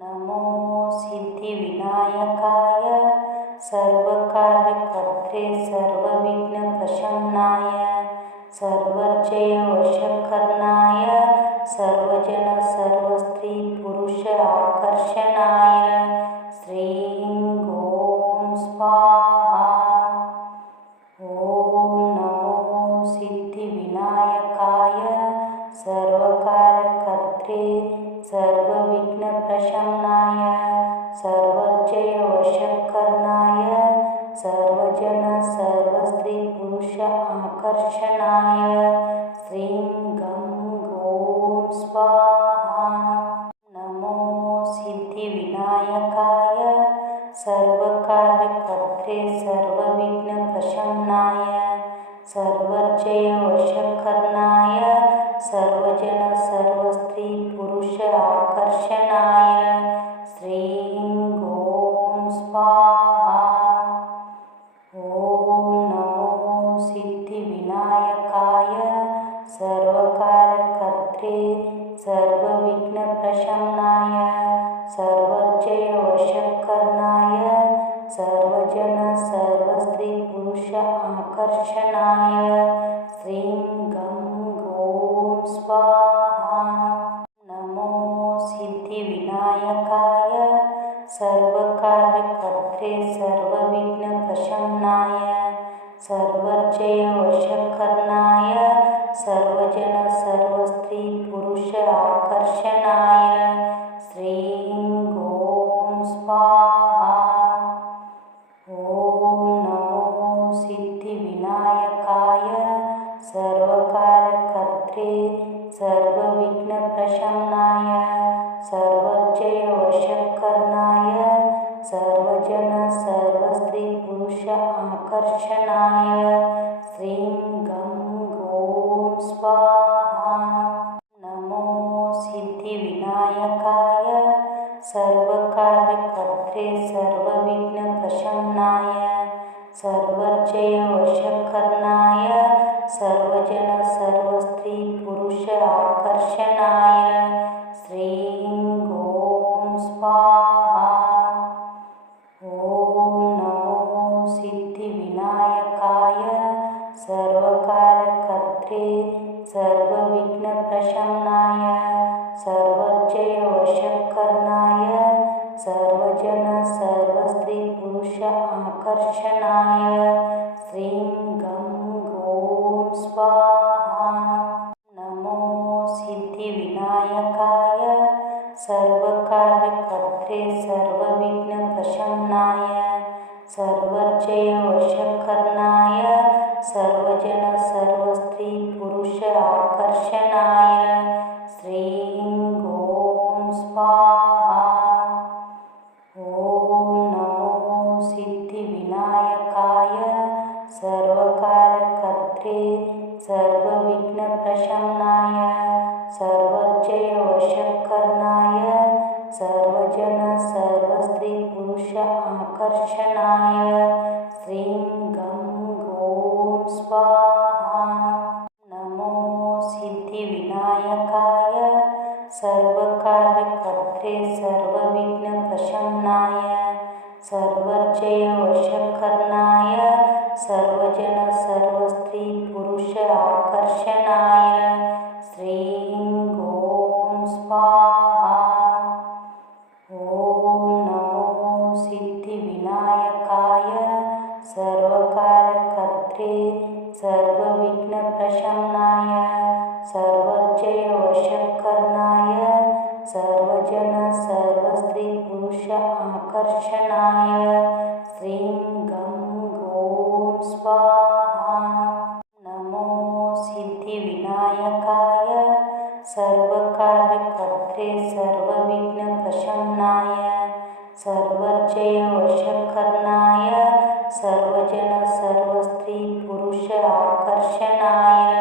नमो सिद्धिविनायकाय सर्वकार्यकर्त्रे सर्वविघ्नप्रशमनाय सर्वजयवशकरणाय सर्वजन सर्वस्त्री पुरुष आकर्षणाय श्रीं ॐ स्वाहा। ॐ नमो सिद्धिविनायकाय सर्वकार्यकर्त्रे सर्वविघ्नप्रशमनाय सर्वजयवशकरणाय सर्वजन सर्वस्त्री पुरुष आकर्षणाय श्रीं ॐ स्वाहा। नमो सिद्धिविनायकाय सर्वकार्यकर्त्रे सर्वविघ्नप्रशमनाय सर्वजयवशकरणाय सर्वजन सर्वस्त्री पुरुष आकर्षणाय श्रीं ॐ स्वाहा। ॐ नमो सिद्धिविनायकाय सर्वकार्यकर्त्रे सर्वविघ्नप्रशमनाय सर्वजयवशकरणाय सर्वजन सर्वस्त्री पुरुष आकर्षणाय श्रीं ॐ स्वाहा। नमो सिद्धिविनायकाय सर्वकार्यकर्त्रे सर्वविघ्नप्रशमनाय सर्वजयवशकरणाय सर्वजन सर्वस्त्री पुरुष आकर्षणाय श्रीं ॐ स्वाहा। ॐ नमो सिद्धिविनायकाय सर्वकार्यकर्त्रे सर्वविघ्नप्रशमनाय सर्वजयवशकरणाय सर्वजन सर्वस्त्री पुरुष आकर्षणाय श्रीं ॐ स्वाहा। नमो सिद्धिविनायकाय सर्वकार्यकर्त्रे सर्वविघ्नप्रशमनाय सर्वजयवशकरणाय सर्वजन सर्वस्त्री पुरुष आकर्षणाय श्रीं ॐ स्वाहा। ॐ नमो सिद्धिविनायकाय सर्वकार्यकर्त्रे सर्वविघ्नप्रशमनाय सर्वजयवशकरणाय सर्वजन सर्वस्त्री पुरुष आकर्षणाय श्रीं ॐ स्वाहा। नमो सिद्धिविनायकाय सर्वकार्यकर्त्रे सर्वविघ्नप्रशमनाय सर्वजयवशकरणाय सर्वजन सर्वस्त्री पुरुष आकर्षणाय श्रीं ॐ स्वाहा। ॐ नमो सिद्धिविनायकाय सर्वकार्यकर्त्रे सर्वविघ्नप्रशमनाय सर्वजयवशकरणाय सर्वजन सर्वस्त्री पुरुष आकर्षणाय श्रीं ॐ स्वाहा। नमो सिद्धिविनायकाय सर्वकार्यकर्त्रे सर्वविघ्नप्रशमनाय सर्वजयवशकरणाय सर्वजन सर्वस्त्री पुरुष आकर्षणाय श्रीं ॐ स्वाहा। ॐ नमो सिद्धिविनायकाय सर्वकार्यकर्त्रे सर्वविघ्नप्रशमनाय सर्वजयवशकरणाय सर्वजन सर्वस्त्री पुरुष आकर्षणाय श्रीं ॐ स्वाहा। नमो सिद्धिविनायकाय सर्वकार्यकर्त्रे सर्वविघ्नप्रशमनाय सर्वजयवशकरणाय सर्वजन सर्वस्त्री पुरुष आकर्षणाय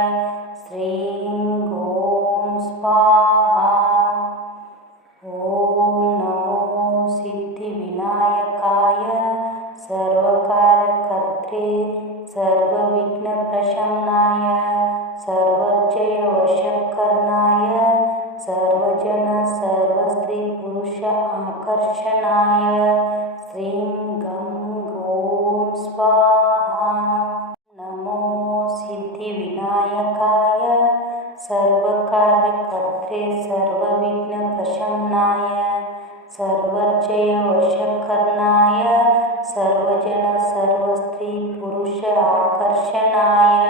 श्रीं ॐ स्वाहा। ॐ नमो सिद्धिविनायकाय सर्वकार्यकर्त्रे सर्वविघ्नप्रशमनाय सर्वजयवशकरणाय सर्वजन सर्व सर्वस्त्रीपुरुष आकर्षणाय श्रीं गं गों स्वाहा। नमो सिद्धिविनायकाय सर्वकार्यकर्त्रे सर्वविघ्नप्रशमनाय सर्वजयवशकरणाय सर्वजन सर्वस्त्रीपुरुष आकर्षणाय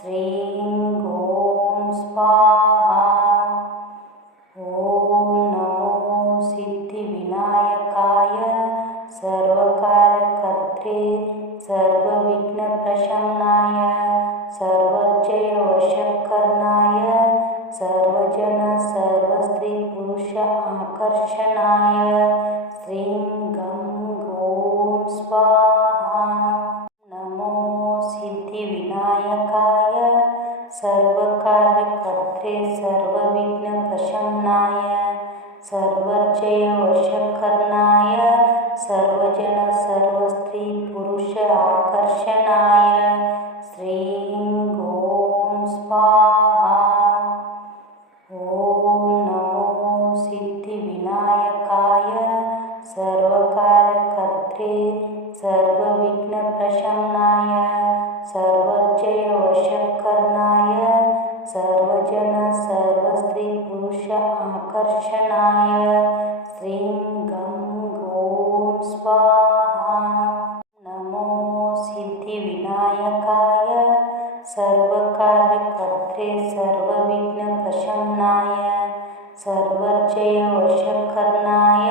श्रीं गों स्वाहा। ॐ नमो सिद्धिविनायकाय सर्वकार्यकर्त्रे सर्वविघ्नप्रशमनाय सर्वजयवशकरणाय सर्वजन सर्वस्त्रीपुरुष आकर्षणाय श्रीं गं गों स्वाहा। नमो सिद्धिविनायकाय सर्वकार्यकर्त्रे सर्वविघ्नप्रशमनाय सर्वजयवशकरणाय सर्वजन सर्वस्त्रीपुरुष आकर्षणाय श्रीं गों स्वाहा। ॐ नमो सिद्धिविनायकाय सर्वकार्यकर्त्रे सर्वविघ्नप्रशमनाय सर्वजयवशकरणाय सर्वजन सर्वस्त्रीपुरुष आकर्षणाय श्रीं गं गों स्वाहा। नमो सिद्धिविनायकाय सर्वकार्यकर्त्रे सर्वविघ्नप्रशमनाय सर्वजयवशकरणाय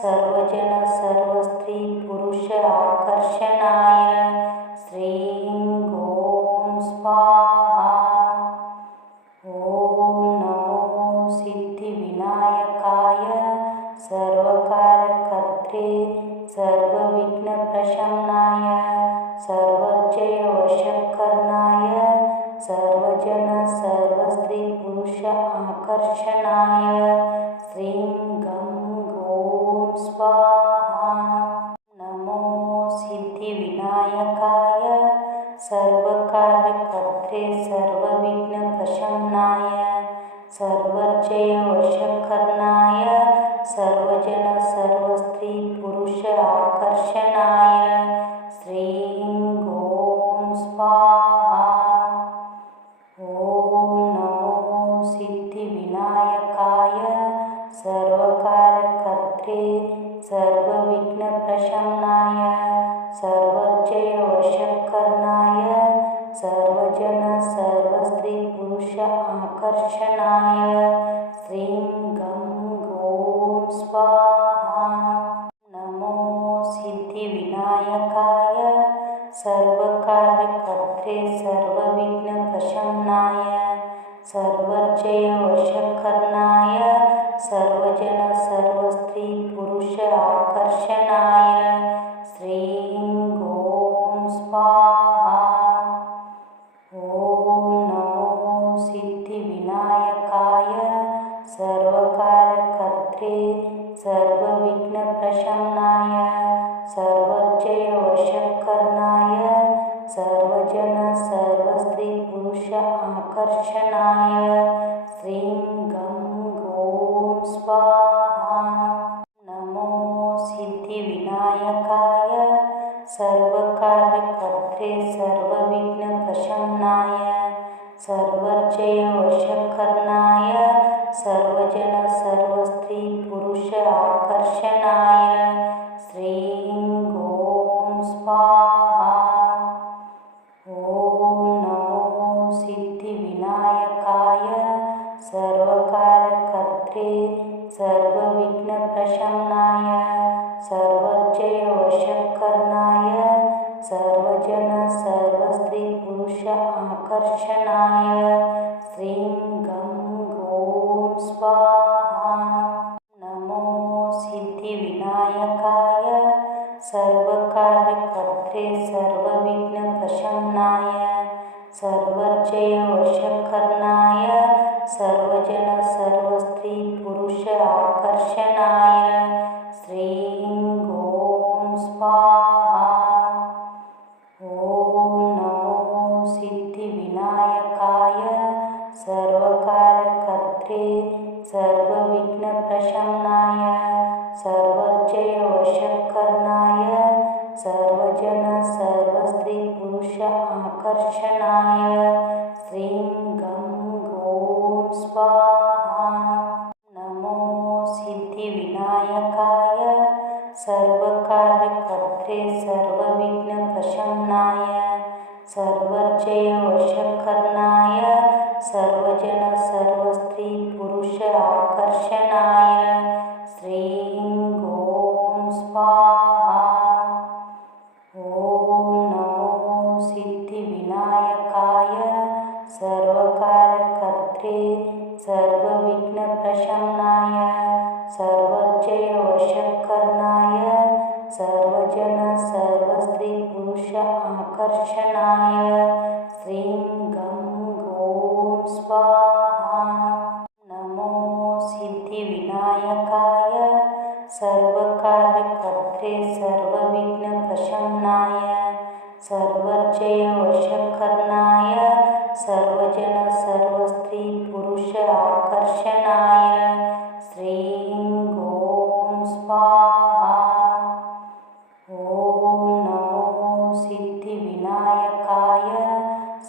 सर्वजन सर्वस्त्रीपुरुष आकर्षणाय श्रीं गों स्वाहा। ॐ नमो सिद्धिविनायकाय सर्वकार्यकर्त्रे सर्वविघ्नप्रशमनाय सर्वजयवशकरणाय सर्वजन सर्वस्त्रीपुरुष आकर्षणाय श्रीं गं गों स्वाहा। नमो सिद्धिविनायकाय सर्वकार्यकर्त्रे सर्वविघ्नप्रशमनाय सर्वजयवशकरणाय सर्वजन सर्वस्त्रीपुरुष आकर्षणाय श्रीं गों स्वाहा। ॐ नमो सिद्धिविनायकाय सर्वकार्यकर्त्रे सर्वविघ्नप्रशमनाय सर्वजयवशकरणाय सर्वजन सर्वस्त्रीपुरुष आकर्षणाय श्रीं गं गों स्वाहा। नमो सिद्धिविनायकाय सर्वकार्यकर्त्रे सर्वविघ्नप्रशमनाय सर्वजयवशकरणाय सर्वजन सर्वस्त्रीपुरुष आकर्षणाय श्रीं गों स्वाहा। ॐ नमो सिद्धिविनायकाय सर्वकार्यकर्त्रे सर्वविघ्नप्रशमनाय सर्वजयवशकरणाय सर्वजन सर्वस्त्रीपुरुष आकर्षणाय श्रीं गं गों स्वाहा। नमो सिद्धिविनायकाय सर्वकार्यकर्त्रे सर्वविघ्नप्रशमनाय सर्वजयवशकरणाय सर्वजन सर्वस्त्रीपुरुष आकर्षणाय श्रीं गों स्वाहा। ॐ नमो सिद्धिविनायकाय सर्वकार्यकर्त्रे सर्वविघ्नप्रशमनाय सर्वजयवशकरणाय सर्वजन सर्वस्त्रीपुरुष आकर्षणाय श्रीं गं गों स्वाहा। नमो सिद्धिविनायकाय सर्वकार्यकर्त्रे सर्वविघ्नप्रशमनाय सर्वजयवशकरणाय सर्वजन सर्वस्त्रीपुरुष आकर्षणाय श्रीं गों स्वाहा। ॐ नमो सिद्धिविनायकाय सर्वकार्यकर्त्रे सर्वविघ्नप्रशमनाय सर्वस्त्री पुरुष आकर्षणाय श्रीं गं गों स्वाहा। नमो सिद्धिविनायकाय सर्वकार्यकर्त्रे सर्वविघ्नप्रशमनाय सर्वजयवशकरणाय सर्वजन सर्वस्त्री पुरुष आकर्षणाय श्रीं गों स्वाहा। ओम नमो सिद्धिविनायकाय सर्वकार्यकर्त्रे सर्वविघ्नप्रशमनाय सर्वजयवशकरणाय सर्वजन सर्वस्त्री पुरुष आकर्षणाय श्रीं गं गों स्वाहा। नमो सिद्धिविनायकाय सर्वकार्यकर्त्रे सर्वविघ्नप्रशमनाय सर्वजयवशकरणाय सर्वजन सर्वस्त्री पुरुष आकर्षणाय श्रीं गों स्वाहा। ओम नमो सिद्धिविनायकाय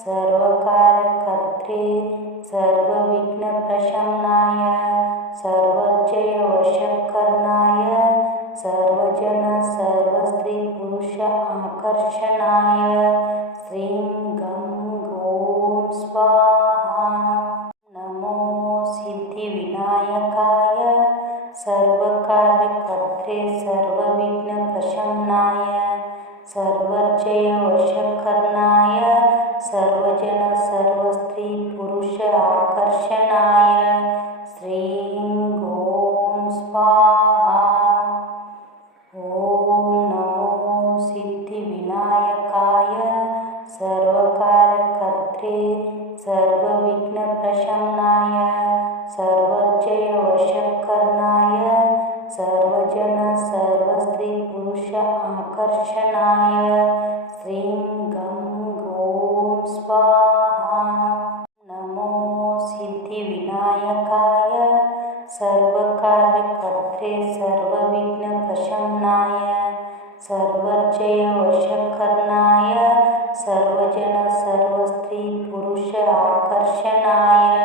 सर्वकार्यकर्त्रे सर्वविघ्नप्रशमनाय सर्वजयवशकरणाय सर्वजन सर्वस्त्री पुरुष आकर्षणाय श्रीं गं गों स्वाहा। नमो सिद्धिविनायकाय सर्वकार्यकर्त्रे सर्वविघ्नप्रशमनाय सर्वजयवशकरणाय सर्वजन सर्वस्त्री पुरुष आकर्षणाय श्रीं गों स्वाहा। ओम नमो सिद्धिविनायकाय सर्वकार्यकर्त्रे सर्वविघ्नप्रशमनाय सर्वजयवशकरणाय सर्वजन सर्वस्त्री पुरुष आकर्षणाय श्रीं गं गों स्वाहा। नमो सिद्धिविनायकाय सर्वकार्यकर्त्रे सर्वविघ्नप्रशमनाय सर्वजयवशकरणाय सर्वजन सर्वस्त्री पुरुष आकर्षणाय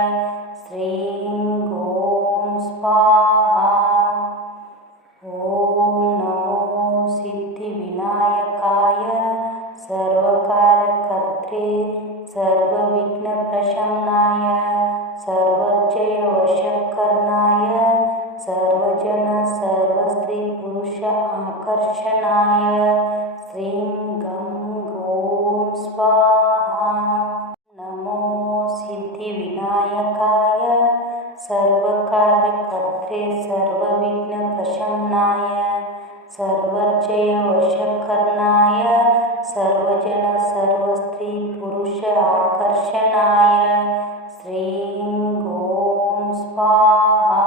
श्रीं गों स्वाहा। ओम नमो सिद्धिविनायकाय सर्वकार्यकर्त्रे सर्वविघ्नप्रशमनाय सर्वजयवशकरणाय सर्वजन सर्वस्त्री पुरुष आकर्षणाय श्रीं गं गों स्वाहा। नमो सिद्धिविनायकाय सर्वकार्यकर्त्रे सर्वविघ्नप्रशमनाय सर्वजयवशकरणाय सर्वजन सर्वस्त्री पुरुष आकर्षणाय श्रीं गों स्वाहा।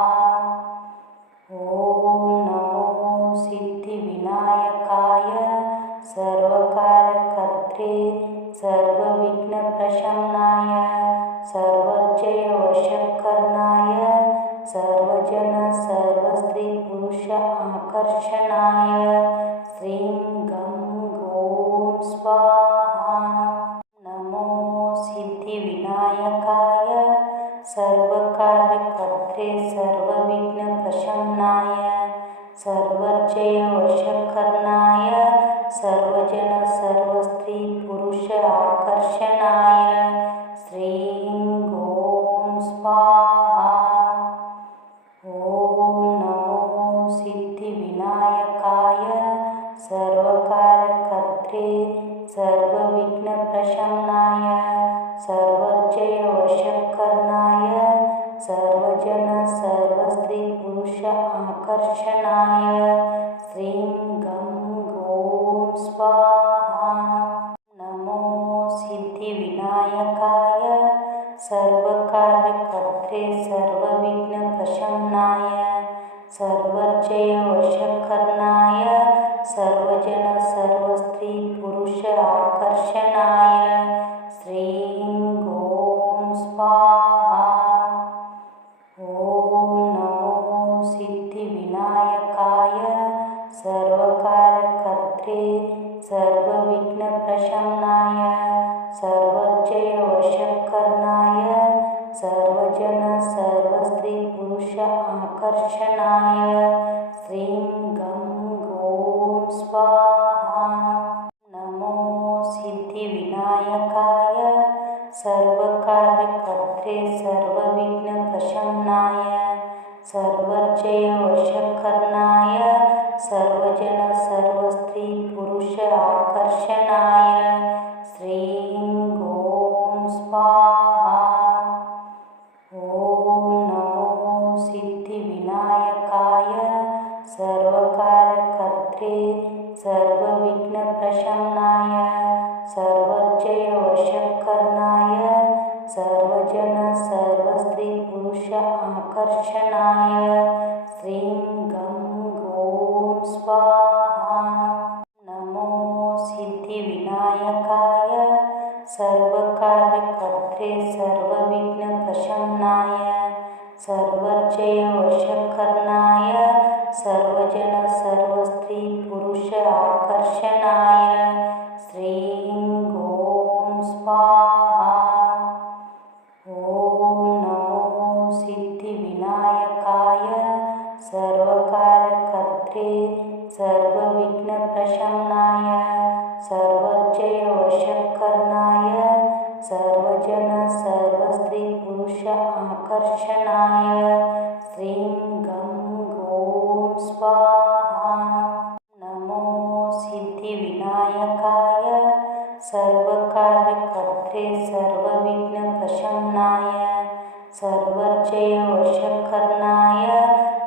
ओम नमो सिद्धिविनायकाय सर्वकार्यकर्त्रे सर्वविघ्नप्रशमनाय सर्वजयवशकरणाय सर्वजन सर्वस्त्री पुरुष आकर्षणाय श्रीं गं गों स्वाहा। नमो सिद्धिविनायकाय सर्वकार्यकर्त्रे सर्वविघ्नप्रशमनाय सर्वजयवशकरणाय सर्वजन सर्वस्त्री पुरुष आकर्षणाय श्रीं गों स्वाहा। ओम नमो सिद्धिविनायकाय सर्वकार्यकर्त्रे सर्वविघ्नप्रशमनाय सर्वजयवशकरणाय सर्वजन सर्वस्त्री पुरुष आकर्षणाय श्रीं गं गों स्वाहा। नमो सिद्धिविनायकाय सर्वकार्यकर्त्रे सर्वविघ्नप्रशमनाय सर्वजयवशकरणाय सर्वजन सर्वस्त्री पुरुष आकर्षणाय श्रीं गों स्वाहा। ओम नमो सिद्धिविनायकाय सर्वकार्यकर्त्रे सर्वविघ्नप्रशमनाय सर्वजयवशकरणाय सर्वजन सर्वस्त्री पुरुष आकर्षणाय श्रीं गं गों स्वाहा। नमो सिद्धिविनायकाय सर्वकार्यकर्त्रे सर्वविघ्नप्रशमनाय सर्वजयवशकरणाय सर्वजन सर्वस्त्री पुरुष आकर्षणाय श्रीं गों स्वाहा। ओम नमो सिद्धिविनायकाय सर्वकार्यकर्त्रे सर्वविघ्नप्रशमनाय सर्वजयवशकरणाय सर्वजन सर्वस्त्री पुरुष आकर्षणाय श्रीं गं गों स्वाहा। नमो सिद्धिविनायकाय सर्वकार्यकर्त्रे सर्वविघ्नप्रशमनाय सर्वजयवशकरणाय सर्वजन सर्वस्त्री पुरुष आकर्षणाय श्रीं गों स्वाहा। ओम नमो सिद्धिविनायकाय सर्वकार्यकर्त्रे सर्वविघ्नप्रशमनाय सर्वजयवशकरणाय सर्वजन सर्वस्त्री पुरुष आकर्षणाय श्रीं गं गों स्वाहा। नमो सिद्धिविनायकाय सर्वकार्यकर्त्रे सर्वविघ्नप्रशमनाय सर्वजयवशकरणाय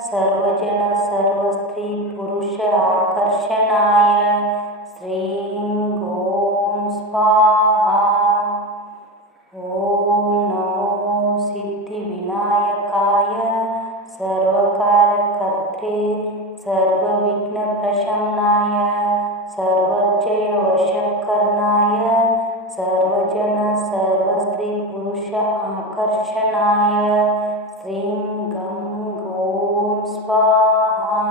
सर्वजन सर्वस्त्री पुरुष आकर्षणाय श्रीं गों स्वाहा। ओम नमो सिद्धिविनायकाय सर्वकार्यकर्त्रे सर्वविघ्नप्रशमनाय सर्वजयवशकरणाय सर्वजन सर्वस्त्री पुरुष आकर्षणाय श्रीं गं गों स्वाहा।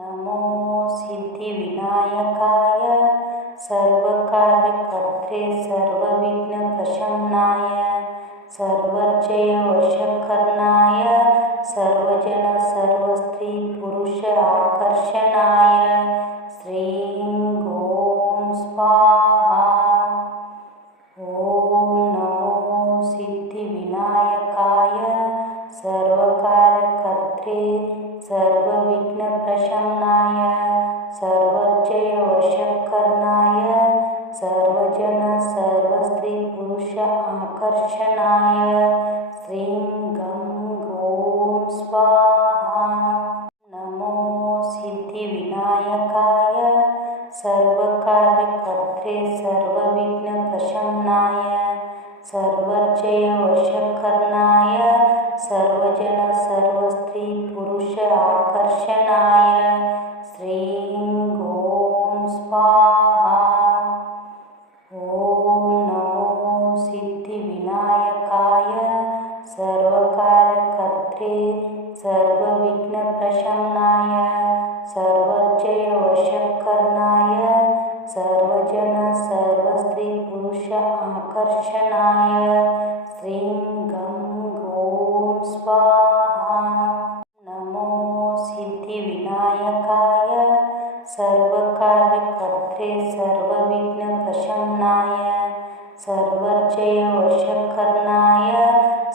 नमो सिद्धिविनायकाय सर्वकार्यकर्त्रे सर्वविघ्नप्रशमनाय सर्वजयवशकरणाय सर्वजन सर्वस्त्री पुरुष आकर्षणाय श्रीं गों स्वाहा। ओम नमो सिद्धिविनायकाय सर्वकार्यकर्त्रे सर्वविघ्नप्रशमनाय सर्वजयवशकरणाय सर्वजन सर्वस्त्री पुरुष आकर्षणाय श्रीं गं गों स्वाहा। नमो सिद्धिविनायकाय सर्वकार्यकर्त्रे सर्वविघ्नप्रशमनाय सर्वजयवशकरणाय सर्वजन सर्वस्त्री पुरुष आकर्षणाय श्रीं गों स्वाहा। ओम नमो सिद्धिविनायकाय सर्वकार्यकर्त्रे सर्वविघ्नप्रशमनाय सर्वजयवशकरणाय सर्वजन सर्वस्त्री पुरुष आकर्षणाय श्रीं गं गों स्वाहा। नमो सिद्धिविनायकाय सर्वकार्यकर्त्रे सर्वविघ्नप्रशमनाय सर्वजयवशकरणाय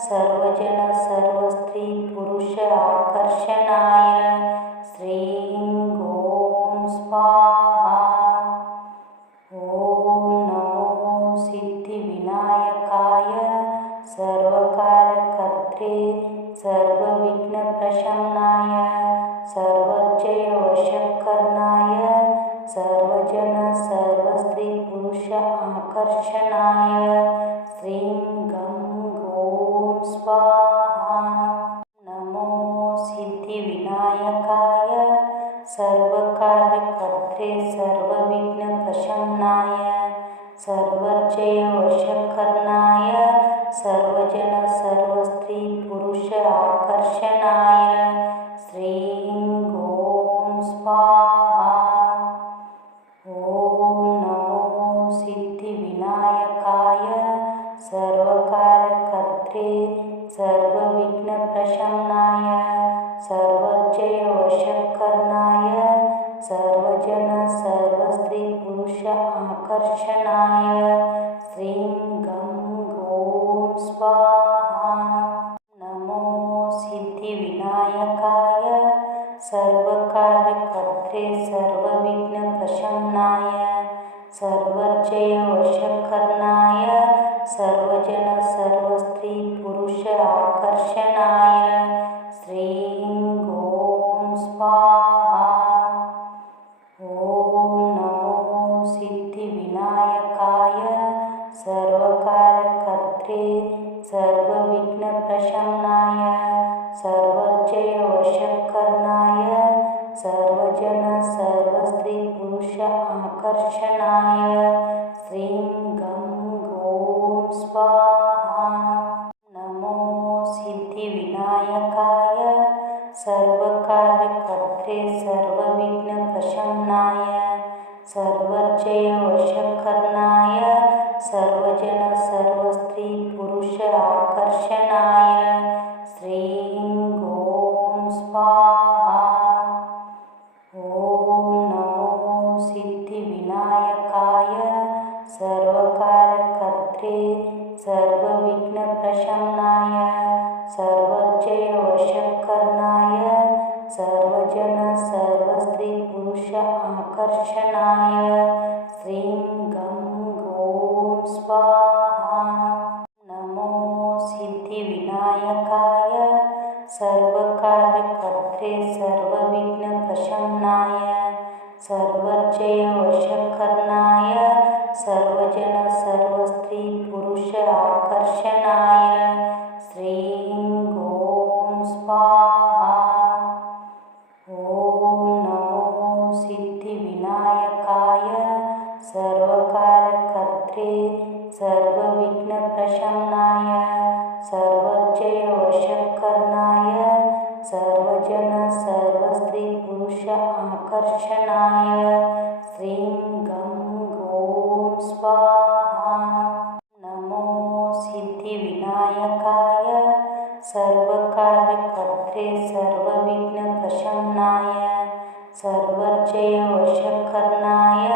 सर्वजन सर्वस्त्री पुरुष आकर्षणाय श्रीं गों स्वाहा। ओम नमो सिद्धिविनायकाय सर्वकार्यकर्त्रे सर्वविघ्नप्रशमनाय सर्वजयवशकरणाय सर्वजन सर्वस्त्री पुरुष आकर्षणाय श्रीं गं गों स्वाहा। नमो सिद्धिविनायकाय सर्वकार्यकर्त्रे सर्वविघ्नप्रशमनाय सर्वजयवशकरणाय सर्वजन सर्वस्त्री पुरुष आकर्षणाय श्रीं गों स्वाहा। ओम सर्वविघ्नकर्त्रे सर्वविघ्नप्रशमनाय सर्वजयवशकरणाय सर्वजन सर्वस्त्री पुरुष आकर्षणाय श्रीं गं गों स्वाहा। नमो सिद्धिविनायकाय सर्वकार्यकर्त्रे सर्वविघ्नप्रशमनाय सर्वजयवशकरणाय सर्वजन सर्वस्त्री पुरुष आकर्षणाय श्रीं गों स्वाहा। ओम नमो सिद्धिविनायकाय सर्वकार्यकर्त्रे सर्वविघ्नप्रशमनाय सर्वजयवशकरणाय सर्वजन सर्वस्त्री पुरुष आकर्षणाय श्रीं गं गों स्वाहा। नमो सिद्धिविनायकाय सर्वकार्यकर्त्रे सर्वविघ्नप्रशमनाय सर्वजयवशकरणाय सर्वजन सर्वस्त्री पुरुष आकर्षणाय श्रीं गों स्वाहा। ओम नमो सिद्धिविनायकाय सर्वकार्यकर्त्रे सर्वविघ्नप्रशमनाय सर्वजयवशकरणाय सर्वजन सर्वस्त्री पुरुष आकर्षणाय श्रीं गं गों स्वाहा। नमो सिद्धिविनायकाय सर्वकार्यकर्त्रे सर्वविघ्नप्रशमनाय सर्वजयवशकरणाय सर्वजन सर्वस्त्री पुरुष आकर्षणाय श्रीं गों स्वाहा। ओम नमो सिद्धिविनायकाय सर्वकार्यकर्त्रे सर्वविघ्नप्रशमनाय सर्वजयवशकरणाय सर्वजन सर्वस्त्री पुरुष आकर्षणाय श्रीं गं गों स्वाहा। नमो सिद्धिविनायकाय सर्वकार्यकर्त्रे सर्वविघ्नप्रशमनाय सर्वजयवशकरणाय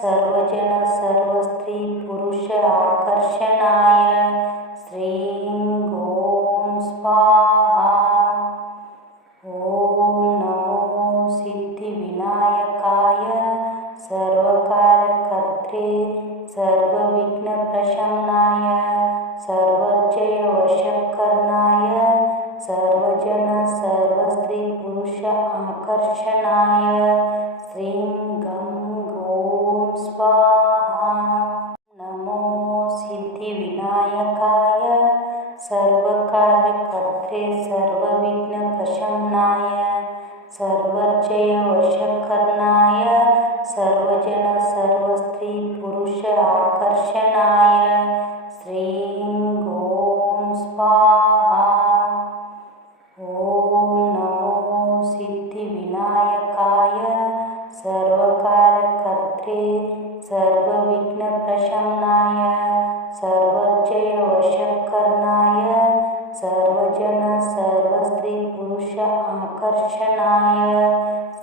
सर्वजन सर्वस्त्री पुरुष आकर्षणाय श्रीं गों स्वाहा। ओम नमो सिद्धिविनायकाय सर्वकार्यकर्त्रे सर्वविघ्नप्रशमनाय सर्वजयवशकरणाय सर्वजन सर्वस्त्री पुरुष आकर्षणाय श्रीं गं गों स्वाहा। नमो सिद्धिविनायकाय सर्वकार्यकर्त्रे सर्वविघ्नप्रशमनाय सर्वजयवशकरणाय सर्वजन सर्वस्त्री पुरुष आकर्षणाय श्रीं गों स्वाहा। ओम नमो सिद्धिविनायकाय सर्वकार्यकर्त्रे सर्वविघ्नप्रशमनाय सर्वजयवशकरणाय सर्वजन सर्वस्त्री पुरुष आकर्षणाय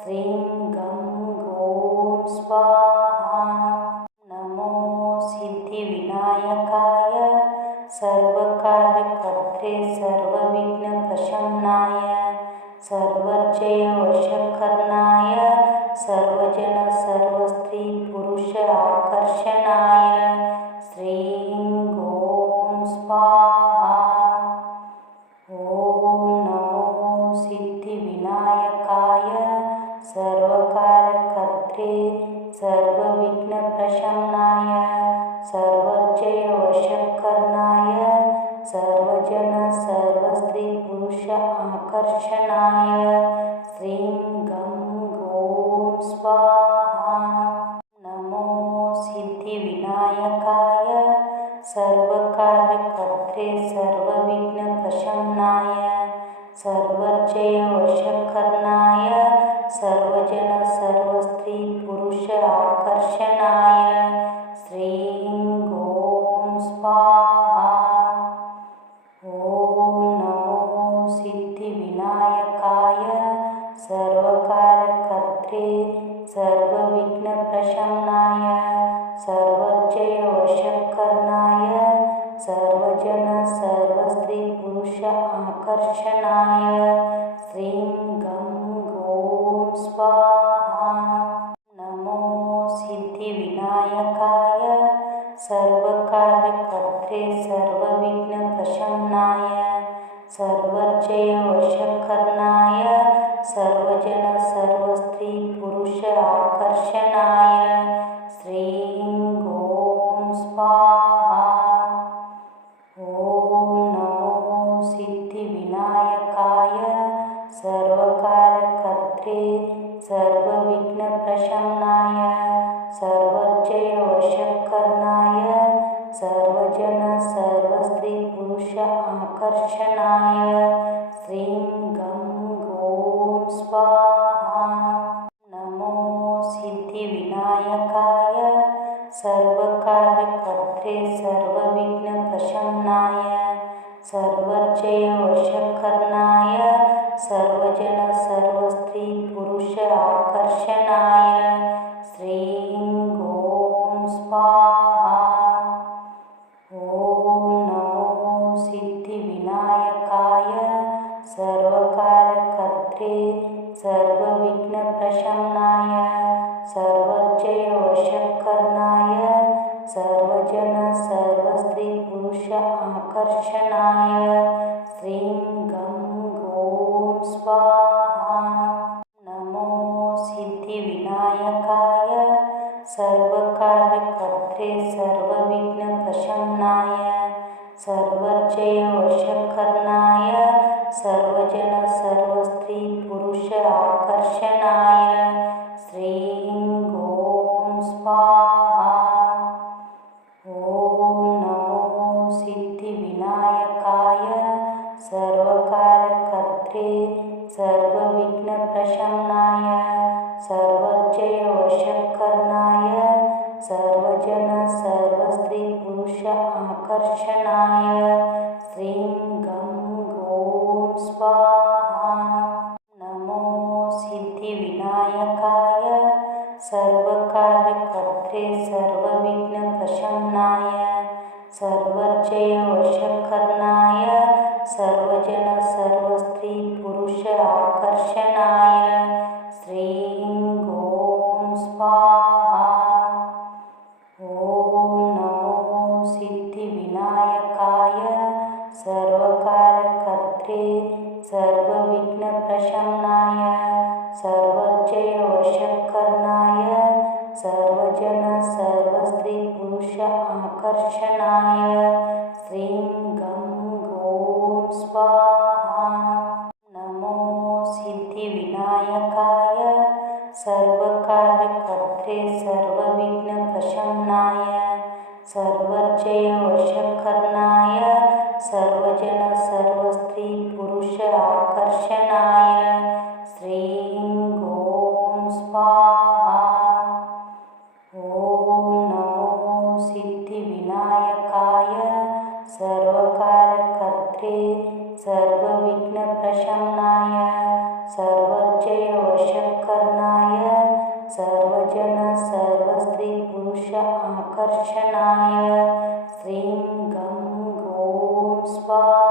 श्रीं गं गों स्वाहा। नमो सिद्धिविनायकाय सर्वकार्यकर्त्रे सर्वविघ्नप्रशमनाय सर्वजयवशकरणाय सर्वजन सर्वस्त्री पुरुष आकर्षणाय श्रीं गों स्वाहा। ओम नमो सिद्धिविनायकाय सर्वकार्यकर्त्रे सर्वविघ्नप्रशमनाय सर्वजयवशकरणाय सर्वजन सर्वस्त्री पुरुष आकर्षणाय श्रीं गं गों स्वाहा। नमो सिद्धिविनायकाय सर्वकार्यकर्त्रे सर्वविघ्नप्रशमनाय सर्वजयवशकरणाय सर्वजन सर्वस्त्री पुरुष आकर्षणाय श्रीं गों स्वाहा। सर्वविघ्नप्रशमनाय सर्वजयवशकरणाय सर्वजन सर्वस्त्रीपुरुष आकर्षणाय श्रीं गं गों स्वाहा। नमो सिद्धिविनायकाय सर्वकार्यकर्त्रे सर्वविघ्नप्रशमनाय सर्वजयवशकरणाय सर्वजन सर्वस्त्रीपुरुष आकर्षणाय श्रीं गों स्वाहा। ॐ नमो सिद्धिविनायकाय सर्वकार्यकर्त्रे सर्वविघ्नप्रशमनाय सर्वजयवशकरणाय सर्वजन सर्वस्त्रीपुरुष आकर्षणाय श्रीं गं गों स्वाहा। नमो सिद्धिविनायकाय सर्वकार्यकर्त्रे सर्वविघ्नप्रशमनाय सर्वजयवशकरणाय सर्वजन सर्वस्त्रीपुरुष आकर्षणाय श्रीं गों स्वाहा। ॐ नमो सिद्धिविनायकाय सर्वकार्यकर्त्रे सर्वविघ्नप्रशमनाय सर्वजयवशकरणाय सर्वजन सर्वस्त्रीपुरुष आकर्षणाय श्रीं गं गों स्वाहा। नमो सिद्धिविनायकाय सर्वकार्यकर्त्रे सर्वविघ्नप्रशमनाय सर्वजयवशकरणाय सर्वजन सर्वस्त्रीपुरुष आकर्षणाय श्रीं गों स्वाहा। ॐ नमो सिद्धिविनायकाय सर्वकार्यकर्त्रे सर्वविघ्नप्रशमनाय सर्वजयवशकरणाय सर्वजन सर्वस्त्रीपुरुष आकर्षणाय श्रीं गं गों स्वाहा। नमो सिद्धिविनायकाय सर्वकार्यकर्त्रे सर्वविघ्नप्रशमनाय सर्वजयवशकरणाय सर्वजन सर्वस्त्रीपुरुष आकर्षणाय श्रीं गों स्वाहा। ॐ नमो सिद्धिविनायकाय सर्वकार्यकर्त्रे सर्वविघ्नप्रशमनाय सर्वजयवशकरणाय सर्वजन सर्वस्त्रीपुरुष आकर्षणाय श्रीं गं गों स्वाहा। नमो सिद्धिविनायकाय सर्वकार्यकर्त्रे सर्वविघ्नप्रशमनाय सर्वजयवशकरणाय सर्वजन सर्वस्त्रीपुरुष आकर्षणाय श्रीं गों स्वाहा। ॐ नमो सिद्धिविनायकाय सर्वकार्यकर्त्रे सर्वविघ्नप्रशमनाय सर्वजयवशकरणाय सर्वजन सर्वस्त्रीपुरुष आकर्षणाय श्रीं गं गों स्वाहा।